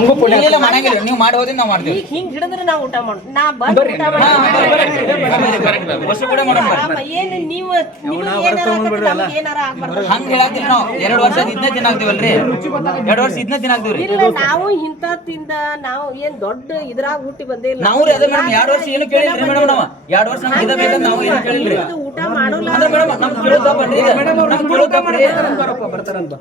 ನಮಗೂ ಪುಣ್ಯ ಇಲ್ಲ ಮಾಡಂಗಿಲ್ಲ ನೀವು ಮಾಡಿ ಹೋದ್ರೆ ನಾವು ಮಾಡ್ತೀವಿ. ಈಗ ಹಿಂಗ್ ಹಿಡಿದ್ರೆ ನಾವು ಊಟ ಮಾಡು ನಾ ಬಂದ್ ಊಟ ವರ್ಷ ಕೂಡ ಮಾಡೋಣ ಏನ್ ನೀವು ಏನಾರ ಹಂಗ ಹೇಳಾಕ್ತಿಲ್ಲ ನಾವು. ಎರಡು ವರ್ಷ ಇದನ್ನ ತಿನ್ನಾಕ್ತಿವಲ್ರಿ ಎರಡು ವರ್ಷ ಇದನ್ನ ತಿನ್ನಾಕ್ತಿವ್ರಿ ಇಲ್ಲ ನಾವು ಇಂತ ತಿಂದ ನಾವು ಏನ್ ದೊಡ್ಡ ಇದ್ರಾಗ ಹುಟ್ಟಿ ಬಂದೇ ಇಲ್ಲ. ನಾವು ಅದೇ ಮೇಡಮ್ ಎರಡು ವರ್ಷ ಏನು ಕೇಳಿಲ್ರಿ ಮೇಡಮ್ ನಾವು. ಎರಡು ವರ್ಷ ನಮ್ಗೆ ಇದ ನಾವು ಏನು ಕೇಳಿಲ್ರಿ. ಊಟ ಮಾಡೋಲ್ಲ. ಅಂದ್ರೆ ಮೇಡಮ್ ನಮ್ ಕೇಳೋದ್ ಇದು. ನಮ್ ಕೇಳೋದ್. ಬರ್ತಾರಂತ.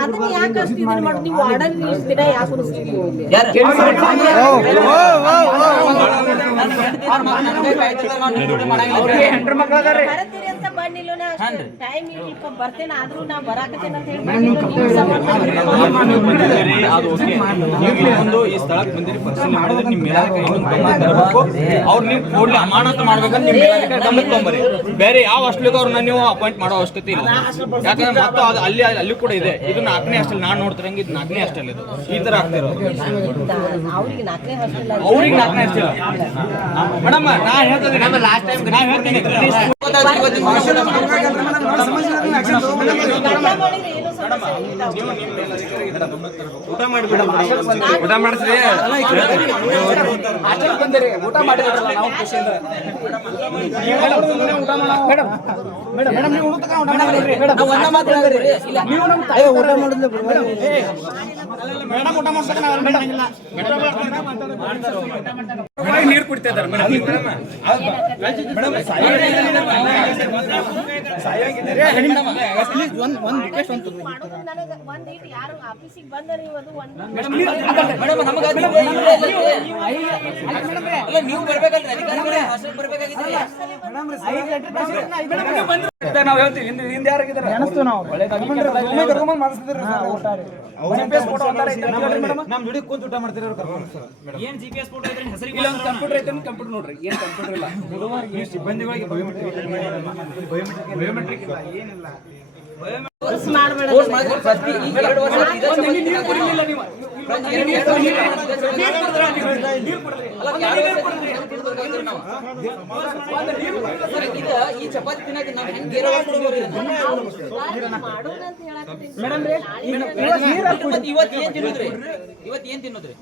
ಅದನ್ನ ಯಾಕೆ ಅಷ್ಟು ಇದನ್ನ ಮಾಡಿ ನೀವು ವಾರ್ಡನ್ ದಿನ ಯಾಕೆ ಮಾಡಂಗಿಲ್ಲ ಅಂತ ಬಂದಿಲ್ಲ ನಾ ಟೈಮ್ ಇಲ್ಪ ಬರ್ತೇನೆ ಆದ್ರೂ ನಾ ಬರಾಕತ್ತೇನೆ ಅಂತ ಹೇಳಿ ಬಂದಿಲ್ಲ. ನೀವು ಸಂಬಂಧ ನೀವು ಬಂದಿದ್ದೀರಿ ಅದು ಓಕೆ. ನೀವು ಒಂದು ಈ ಸ್ಥಳಕ್ಕೆ ಬಂದಿರಿ ಪರಿಶೀಲನೆ ಮಾಡಿದ್ರೆ ನಿಮ್ಮ ಮೇಲಾಧಿಕಾರಿ ಇನ್ನೊಂದು ಗಮನ ತರಬೇಕು ಅವ್ರು ನೀವು ಕೂಡಲೇ ಅಮಾನತು ಮಾಡ್ಬೇಕಂದ್ರೆ ನಿಮ್ಮ ಮೇಲಾಧಿಕಾರಿ ಗಮನಕ್ಕೆ ತೊಗೊಂಬರಿ ಬೇರೆ ಯಾವ ಹಾಸ್ಟೆಲ್ಗೆ ಅವ್ರನ್ನ ನೀವು ಅಪಾಯಿಂಟ್ ಮಾಡೋ ಅವಶ್ಯಕತೆ ಇಲ್ಲ. ಯಾಕಂದ್ರೆ ಮತ್ತು ಅದು ಅಲ್ಲಿ ಅಲ್ಲಿ ಕೂಡ ಇದೆ. ಇದು ನಾಲ್ಕನೇ ಅಷ್ಟಲ್ಲಿ ನಾನು ನೋಡ್ತಿರಂಗೆ ಇದು ನಾಲ್ಕನೇ ಅಷ್ಟಲ್ಲಿ ಇದು. ಈ ತರ ಆಗ್ತಿರೋದು ಅವ್ರಿಗೆ ನಾಲ್ಕನೇ ಅಷ್ಟಲ್ಲ ಅವ್ರಿಗೆ ನಾಲ್ಕನೇ ಹಾಸ್ಟೆಲ್ ಮೇಡಮ್ ನಾ ಹೇಳ್ತೀನಿ. ಊಟ ಮಾಡಿಬಿಡ ಊಟ ಮಾಡಿಸ್ರಿ ಊಟ ಮೇಡಮ್ ಊಟ ಇದ್ದಾರೆ ನೀವು ಬರ್ಬೇಕಲ್ರಿ ಅಧಿಕಾರಿಗಳೇ ನಾವು ಹೇಳ್ತೀವಿ. ಹಿಂದೆ ಹಿಂದೆ ಯಾರಾಗಿದ್ದಾರೆ? ನೆನಸ್ತು ನಾವು. ನಮ್ಮ ಜೋಡಿ ಕೂತು ಊಟ ಮಾಡ್ತೀರಿ ಏನ್ ಜಿ ಪಿ ಎಸ್ ಫೋಟೋ ಇದ್ರೆ ಹೆಸರಿಗೆ ಇಲ್ಲ ಒಂದು ಕಂಪ್ಯೂಟರ್ ಐತೆ ಕಂಪ್ಯೂಟರ್ ನೋಡ್ರಿ. ಏನ್ ಕಂಪ್ಯೂಟರ್ ಇಲ್ಲ. ಈ ಸಿಬ್ಬಂದಿಗಳಿಗೆ ಬಯೋಮೆಟ್ರಿಕ್ ಬಯೋಮೆಟ್ರಿಕ್ ಇಲ್ಲ. ಏನಿಲ್ಲ. ಕೋರ್ಸ್ ಮಾಡಬೇಡ. ಕೋರ್ಸ್ ಪ್ರತಿ ಈ ಎರಡು ವರ್ಷ ಇದೇ ಚಪಾತಿ ತಿನ್ನೋದು. ನೀವು. ಇದೇ ಚಪಾತಿ ಅಲ್ಲ, ಎರಡು ವರ್ಷ ಈ ಚಪಾತಿ ತಿನ್ನಕ್ಕೆ ನಾವು ಹೆಂಗ್ ಮೇಡಮ್ ಇವತ್ತು ಇವತ್ತು ಏನ್ ತಿನ್ನೋದ್ರಿ? ಇವತ್ತು ಏನ್ ತಿನ್ನೋದ್ರಿ?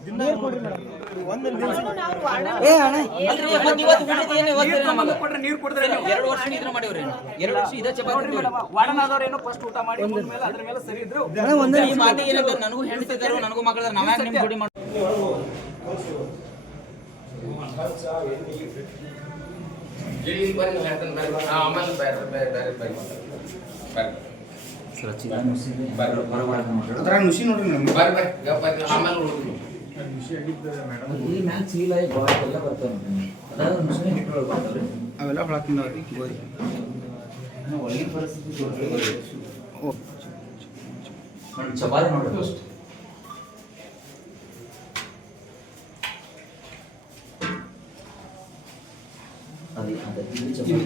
ಎರಡು ವರ್ಷ ಇದ್ರ ಮಾಡಿವ್ರಿ. ಎರಡು ವರ್ಷ ಇದೇ ಚಪಾತಿ. ವಾರ್ಡನ್ ಫಸ್ಟ್ ಊಟ ಮಾಡಿ ಮೇಲೆ ಅದ್ರ ಮೇಲೆ ಸರಿ ಇದ್ರು. ಈ ಮಾತಿಗೆ ಏನಂತ ನನಗೂ ಹೆಣ್ತಿದ್ದಾರೆ ನನಗೂ ಮಕ್ಕಳ ನಾವ್ಯಾಗ ನಿಮ್ ಜೋಡಿ ಮಾಡ್ ಅದ್ರಾಗ ನುಸಿ ನೋಡ್ರಿ ಮೇಡಮ್ ಈ ಮ್ಯಾಲ್ ಚೀಲ ಎಲ್ಲ ಬರ್ತಾವ ಅದಾದ್ರೆ ಮುಸ್ಲಿಂ ಹಿಟ್ಟು ಬರ್ತಾವ್ರಿ ಅವೆಲ್ಲ ಹೊಳ ತಿಂದವ್ರಿ ಗೋಧಿ ಒಳಗಿನ ಪರಿಸ್ಥಿತಿ ತೋರಿಸ್ರಿ ಚಪಾತಿ ನೋಡ್ರಿ ಫಸ್ಟ್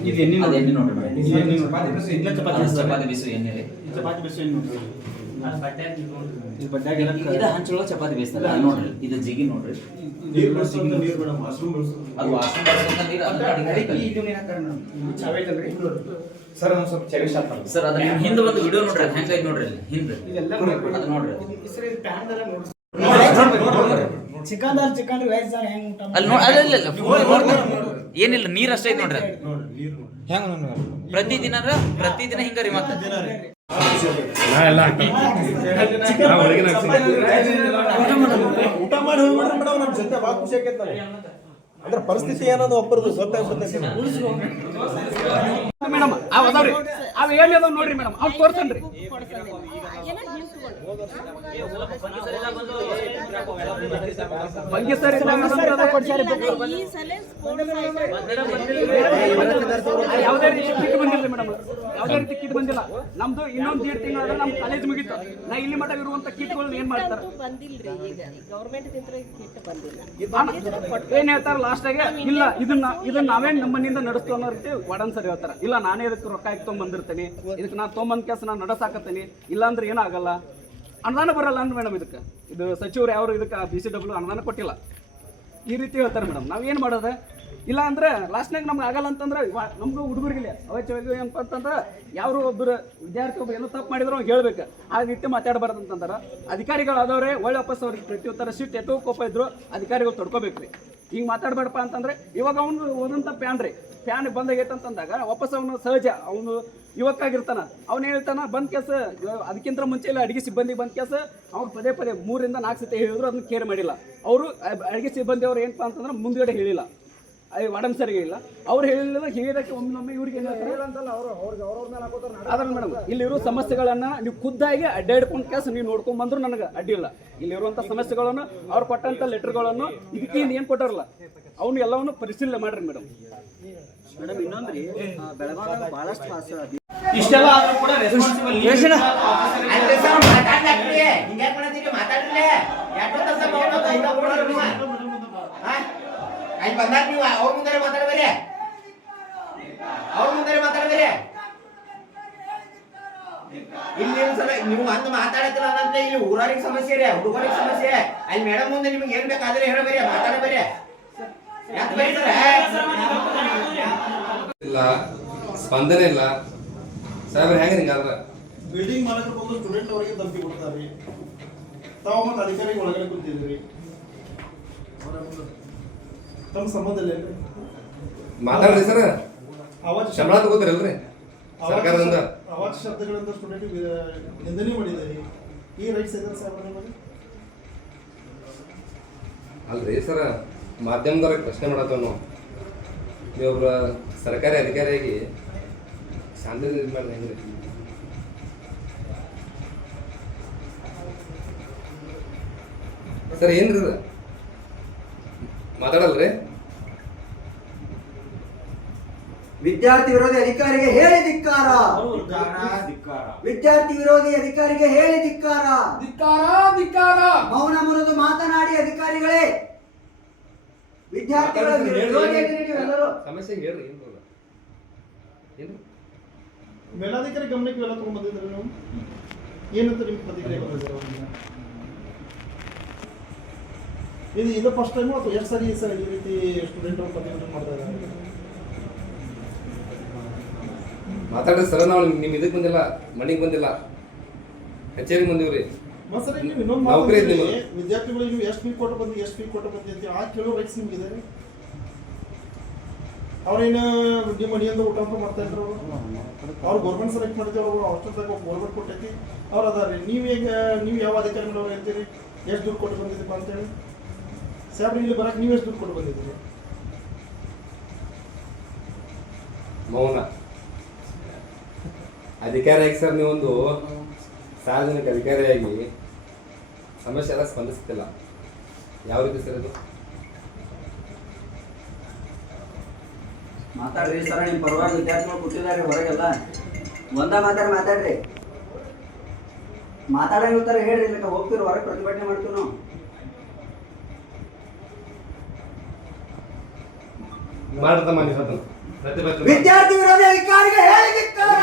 ಇದು ಎಣ್ಣೆ ನೋಡಿ ಎಣ್ಣೆ ನೋಡಿ ಮೇಡಮ್. ಚಪಾತಿ ಬಿಸಿ, ಇದನ್ನ ಚಪಾತಿ ಅದು ಬಿಸಿ. ಚಪಾತಿ ಬಿಸಿ ಎಣ್ಣೆ ರೀ ಚಪಾತಿ ಬಿಸಿ ಎಣ್ಣೆ ನೋಡ್ರಿ. ಇದು ಬಡ್ಡ್ಯಾಗ ಇದು ಹಂಚೊಳಗೆ ಚಪಾತಿ ಬೇಯಿಸ್ತಾರೆ ಅದು ನೋಡ್ರಿ. ಇದು ಜಿಗಿ ನೋಡ್ರಿ. ನೀರು ಬಳಸೋದು ನೀರು ಮೇಡಮ್ ವಾಶ್ರೂಮ್ ಬಳಸೋದು. ಅದು ನೀರು ಅದು ಅಡಿಗೆ. ಇದು ನೀರು ಚಾವೆ ಸರ್ ಒಂದು ಸ್ವಲ್ಪ ಚಳಿ ಶಾಪ್ ಸರ್ ಹಿಂದೆ ಒಂದು ವಿಡಿಯೋ ನೋಡ್ರಿ ಅದು ಹೆಂಗೈತೆ ನೋಡ್ರಿ ಅಲ್ಲಿ ಹಿಂದೆ. ಅದು ನೋಡ್ರಿ ಚಿಕನ್ ಚಿಕನ್ ಹೆಂಗ್ ಊಟ ಅಲ್ಲಿ ನೋಡಿ ಅಲ್ಲ ಇಲ್ಲ ಇಲ್ಲ full ನೋಡ್ರಿ. ಏನಿಲ್ಲ ನೀರ್ ಅಷ್ಟೇ ಐತಿ ನೋಡ್ರಿ. ಪ್ರತಿದಿನ ಪ್ರತಿದಿನ ಹಿಂಗ ರೀ ಮತ್ತೆ. ಊಟ ಮಾಡಿ ಮೇಡಮ್ ನಮ್ಮ ಜೊತೆ ಭಾಳ ಖುಷಿ ಆಕೈತೆ ಅಂದ್ರೆ ಪರಿಸ್ಥಿತಿ ಏನಾದ್ರು ಒಬ್ಬರದು ಗೊತ್ತಾಗ್ಬಿಡ್ತೈತಿ ಮೇಡಮ್ ಆ ಅದಾವ್ರಿ ಅವ್ ನೋಡ್ರಿ ಮೇಡಮ್. ಅವ್ನು ತೋರ್ಸನ್ರಿ. ಬಗ್ಗೆ ಸರ್ ಯಾವುದೇ ರೀತಿ ಕಿಟ್ ಬಂದಿಲ್ಲ ಮೇಡಮ್. ಯಾವುದೇ ರೀತಿ ಕಿಟ್ ಬಂದಿಲ್ಲ. ನಮ್ದು ಇನ್ನೊಂದು ಎರಡು ತಿಂಗಳ ನಮ್ ಕಾಲೇಜ್ ಮುಗಿತು. ನಾ ಇಲ್ಲಿ ಮಟ್ಟ ಇರುವಂತ ಕಿಟ್ಗಳನ್ನ ಏನ್ ಮಾಡ್ತಾರೆ? ಏನ್ ಹೇಳ್ತಾರ ಲಾಸ್ಟ್ ಆಗಿ? ಇಲ್ಲ ಇದನ್ನ ಇದನ್ನ ನಾವೇ ನಮ್ಮನಿಂದ ನಡೆಸ್ತು ಅನ್ನೋ ರೀತಿ ವಾರ್ಡನ್ ಸರ್ ಹೇಳ್ತಾರ. ಇಲ್ಲ ನಾನೇ ಇದಕ್ಕೆ ರೊಕ್ಕ ಹಾಕಿ ತೊಗೊಂಬಂದಿರ್ತೀನಿ ಇದಕ್ಕೆ ನಾನು ತೊಂಬಂದ್ ಕೆಲಸ ನಾನು ನಡೆಸಾಕತ್ತೀನಿ. ಇಲ್ಲಾಂದ್ರೆ ಏನಾಗಲ್ಲ. ಅನುದಾನ ಬರಲ್ಲ ಅಂದ್ರೆ ಮೇಡಮ್ ಇದಕ್ಕೆ. ಇದು ಸಚಿವರು ಯಾರು ಇದಕ್ಕೆ ಬಿ ಸಿ ಡಬ್ಲ್ಯೂ ಅನುದಾನ ಕೊಟ್ಟಿಲ್ಲ. ಈ ರೀತಿ ಹೇಳ್ತಾರೆ ಮೇಡಮ್. ಏನು ಮಾಡೋದು? ಇಲ್ಲ ಅಂದ್ರೆ ಲಾಸ್ಟ್ನಾಗ ನಮ್ಗೆ ಆಗಲ್ಲ ಅಂತಂದ್ರೆ ನಮಗೂ ಹುಡುಗರಿಗಿಲ್ಲ. ಹುಡುಗರಿಗೆ ಅವಶ್ಯವಾಗಿ ಏನಪ್ಪ ಅಂತಂದ್ರೆ ಯಾರು ಒಬ್ಬರು ವಿದ್ಯಾರ್ಥಿ ಒಬ್ಬ ಏನೋ ತಪ್ಪು ಮಾಡಿದ್ರು ಅವ್ರು ಹೇಳ್ಬೇಕು. ಆ ರೀತಿ ಮಾತಾಡಬಾರ್ದು ಅಂತಂದ್ರೆ. ಅಧಿಕಾರಿಗಳು ಆದವ್ರೆ ಒಳ್ಳೆ ವಾಪಸ್ ಅವ್ರಿಗೆ ಪ್ರತಿಯೊತ್ತರ ಸಿಟ್ಟು ಎಷ್ಟೋ ಕೋಪ ಇದ್ರು ಅಧಿಕಾರಿಗಳು ತಡ್ಕೋಬೇಕ್ರಿ. ಹಿಂಗೆ ಮಾತಾಡಬೇಡಪ್ಪ ಅಂತಂದ್ರೆ ಇವಾಗ ಅವನು ಓದಂತ ಪ್ಯಾನ್ ರೀ ಫ್ಯಾನ್ ಬಂದಾಗೈತಂತಂದಾಗ ವಾಪಸ್ ಅವನು ಸಹಜ, ಅವನು ಯುವಕಾಗಿರ್ತಾನ ಅವ್ನು ಹೇಳ್ತಾನ, ಬಂದ್ ಕೇಸ ಅದಕ್ಕಿಂತ ಮುಂಚೆ ಇಲ್ಲ ಅಡಿಗೆ ಸಿಬ್ಬಂದಿ ಬಂದ್ ಕೇಸ ಅವ್ರು ಪದೇ ಪದೇ ಮೂರಿಂದ ನಾಲ್ಕು ಸತಿ ಹೇಳಿದ್ರು, ಅದನ್ನ ಕೇರ್ ಮಾಡಿಲ್ಲ. ಅವರು ಅಡಿಗೆ ಸಿಬ್ಬಂದಿ ಅವ್ರು ಏನಪ್ಪ ಅಂತಂದ್ರೆ ಮುಂದ್ಗಡೆ ಹೇಳಿಲ್ಲ. ಅಯ್ಯ ವಾರ್ಡನ್ ಸರಿಗೆ ಇಲ್ಲ. ಅವ್ರು ಹೇಳಿಲ್ಲ ಹೇಳಿದಕ್ಕೆ ಒಮ್ಮೊಮ್ಮೆ ಇವ್ರಿಗೆ ಅದ್ರ ಮೇಡಮ್ ಇಲ್ಲಿರೋ ಸಮಸ್ಯೆಗಳನ್ನ ನೀವು ಖುದ್ದಾಗಿ ಅಡ್ಡಾಡ್ಕೊಂಡ್ ಕೆಲಸ ನೀವು ನೋಡ್ಕೊಂಡ್ ಬಂದ್ರು ನನಗೆ ಅಡ್ಡಿಲ್ಲ ಇಲ್ಲಿರುವಂತ ಸಮಸ್ಯೆಗಳನ್ನು ಅವ್ರು ಕೊಟ್ಟಂತ ಲೆಟರ್ಗಳನ್ನು ಇದಕ್ಕೆ ಏನು ಕೊಟ್ಟಾರಲ್ಲ ಅವನು ಎಲ್ಲವನ್ನು ಪರಿಶೀಲನೆ ಮಾಡ್ರಿ ಮೇಡಮ್ ಮೇಡಮ್ ಇನ್ನೊಂದ್ರಿ ಬೆಳಗಾವಿ ಬಹಳಷ್ಟು ಇಷ್ಟೆಲ್ಲ ಆದ್ರೂ ಕೂಡ ರೆಸ್ಪಾನ್ಸಿಬಲ್ ಅಲ್ಲಿ ಬಂದಾಗ ನೀವು ಅವ್ರ ಮುಂದೆ ಮಾತಾಡಬೇರಿ ಅವ್ರ ಮುಂದೆ ಮಾತಾಡಬೇರಿ ಇಲ್ಲಿ ಸಲ ನೀವು ಅಂದ್ ಮಾತಾಡತ್ತಿಲ್ಲ ಅಂದ್ರೆ ಇಲ್ಲಿ ಊರವ್ರಿಗೆ ಸಮಸ್ಯೆ ರೀ ಹುಡುಗರಿಗೆ ಸಮಸ್ಯೆ. ಅಲ್ಲಿ ಮೇಡಮ್ ಮುಂದೆ ನಿಮ್ಗೆ ಏನ್ ಬೇಕಾದ್ರೆ ಹೇಳಬೇರಿ ಮಾತಾಡಬೇರಿ ಯಾಕೆ ಬೇಡ ಇಲ್ಲ ಸ್ಪಂದನೆ ಇಲ್ಲ. ಸಾಹೇಬ್ರ ಹೆಂಗ ಬಿಲ್ಡಿಂಗ್ ಮಾಲಕರು ಬಂದು ಸ್ಟೂಡೆಂಟ್ ಅವರಿಗೆ ಧಮಕಿ ಕೊಡ್ತಾರೆ. ತಾವು ಮತ್ತೆ ಅಧಿಕಾರಿಗೆ ಒಳಗಡೆ ಕುಂತಿದ್ರಿ ತಮ್ಮ ಸಂಬಂಧ ಇಲ್ಲ? ಮಾತಾಡ್ರಿ ಸರ್. ಶಂಬಳ ತಗೋತಿರಲ್ರಿ ಸರ್ಕಾರದಿಂದ. ಅವಾಜ್ ಶಬ್ದಗಳಿಂದ ಸ್ಟೂಡೆಂಟ್ ನಿಂದನೆ ಮಾಡಿದ್ದಾರೆ ಈ ರೈಟ್ಸ್ ಇದ್ದಾರೆ ಸರ್ ನಿಮಗೆ ಅಲ್ರಿ ಸರ್ ಮಾಧ್ಯಮದವ್ರಿಗೆ ಪ್ರಶ್ನೆ ಮಾಡತ್ತ ನಾವು. ಸರ್ಕಾರಿ ಅಧಿಕಾರಿಯಾಗಿ ಶಾಂತಿ ಇದು ಮಾಡಿದ್ರೆ ಹೆಂಗ್ರಿ? ಸರ್ ಏನ್ರಿ ಮಾತಾಡಲ್ರಿ? ವಿದ್ಯಾರ್ಥಿ ವಿರೋಧಿ ಅಧಿಕಾರಿಗೆ ಹೇಳಿ ಧಿಕ್ಕಾರ. ವಿದ್ಯಾರ್ಥಿ ವಿರೋಧಿ ಅಧಿಕಾರಿಗೆ ಹೇಳಿ ಧಿಕ್ಕಾರ. ಮೌನ ಮುರಿದು ಮಾತನಾಡಿ ಅಧಿಕಾರಿಗಳೇ. ವಿದ್ಯಾರ್ಥಿಗಳ ವಿರೋಧಿ ನೀವೆಲ್ಲರೂ ಸಮಸ್ಯೆ ಹೇಳ್ರಿ ಏನು ಬರಲ್ಲ ಏನ್ರಿ? ಮೇಲಾಧಿಕಾರಿ ಗಮನಕ್ಕೆ ನೀವು? ಏನಂತ ನಿಮ್ಗೆ ಪ್ರತಿಕ್ರಿಯೆ? ಇದು ಇದು ಫಸ್ಟ್ ಟೈಮು ಅಥವಾ ಎಷ್ಟು ಸರಿ ಸರ್ ಈ ರೀತಿ ಸ್ಟೂಡೆಂಟ್ ಅವ್ರು ಪ್ರತಿಭಟನೆ ಮಾಡ್ತಾ ಇದ್ದಾರೆ? ಮಾತಾಡ್ರಿ ಸರ್ ನಾವು ನಿಮ್ಮ ಇದಕ್ಕೆ ಬಂದಿಲ್ಲ ಮನೆಗೆ ಬಂದಿಲ್ಲ. ಕಚೇರಿಗೆ ಬಂದಿವ್ರಿ. ಮತ್ತೆ ಸರ್ ನೀವು ಇನ್ನೊಂದು ನೌಕರಿ ಐತಿ ಮಾತು ನಿಮ್ದು. ವಿದ್ಯಾರ್ಥಿಗಳು ನೀವು ಎಷ್ಟು ಫೀ ಕೊಟ್ಟು ಬಂದು ಎಷ್ಟು ಫೀ ಕೊಟ್ಟು ಬಂದು ಅಂತ ಆ ಕೇಳೋ ರೈಟ್ಸ್ ನಿಮ್ಗಿದೆ ಅವ್ರೇನು ನಿಮ್ಮ ಮನೆಯಿಂದ ಊಟ ಅಂತ ಮಾಡ್ತಾ ಇದ್ರು. ಅವ್ರು ಗೌರ್ಮೆಂಟ್ ಸೆಲೆಕ್ಟ್ ಮಾಡಿದ್ರು ಅವ್ರು ಅಷ್ಟೊತ್ತಾಗ ಗೌರ್ಮೆಂಟ್ ಕೊಟ್ಟೈತಿ. ಅವ್ರು ಅದಾರ್ರಿ. ನೀವು ಈಗ ನೀವು ಯಾವ ಅಧಿಕಾರಿಗಳು ಹೇಳ್ತೀರಿ ಎಷ್ಟು ದುಡ್ಡು ಕೊಟ್ಟು ಬಂದಿದ್ದೀಪ ಅಂತೇಳಿ. ಸಾಹೇಬ್ರು ಇಲ್ಲಿ ಬರಕ್ಕೆ ನೀವು ಎಷ್ಟು ದುಡ್ಡು ಕೊಟ್ಟು ಬಂದಿದ್ದೀರಿ? ಮೌನ. ಅಧಿಕಾರಿಯಾಗಿ ಸರ್ ನೀವೊಂದು ಸಾರ್ವಜನಿಕ ಅಧಿಕಾರಿಯಾಗಿ ಸಮಸ್ಯೆ ಎಲ್ಲ ಸ್ಪಂದಿಸ್ತಿಲ್ಲ. ಯಾವ ರೀತಿ ಸರ್ ಅದು? ಮಾತಾಡ್ರಿ ಸರ ನಿಮ್ ಪರವಾಗಿ ವಿದ್ಯಾರ್ಥಿಗಳು ಕೂತಿದ್ದಾರೆ ಹೊರಗೆಲ್ಲ. ಒಂದ ಮಾತಾಡಿ ಮಾತಾಡ್ರಿ. ಮಾತಾಡಂಗಿರ್ತಾರೆ ಹೇಳ್ರಿ ಇಲ್ಲಕ ಹೋಗ್ತಿರೋ ಹೊರಗೆ ಪ್ರತಿಭಟನೆ ಮಾಡ್ತೀವಿ ನಾವು. ಮಾಡ್ತಮ್ಮ ನೀವು ಅದನ್ನ. ಪ್ರತಿಭಟನೆ ವಿದ್ಯಾರ್ಥಿ ವಿರೋಧಿ ಅಧಿಕಾರಿಗೆ ಹೇಳಿ ಧಿಕ್ಕಾರ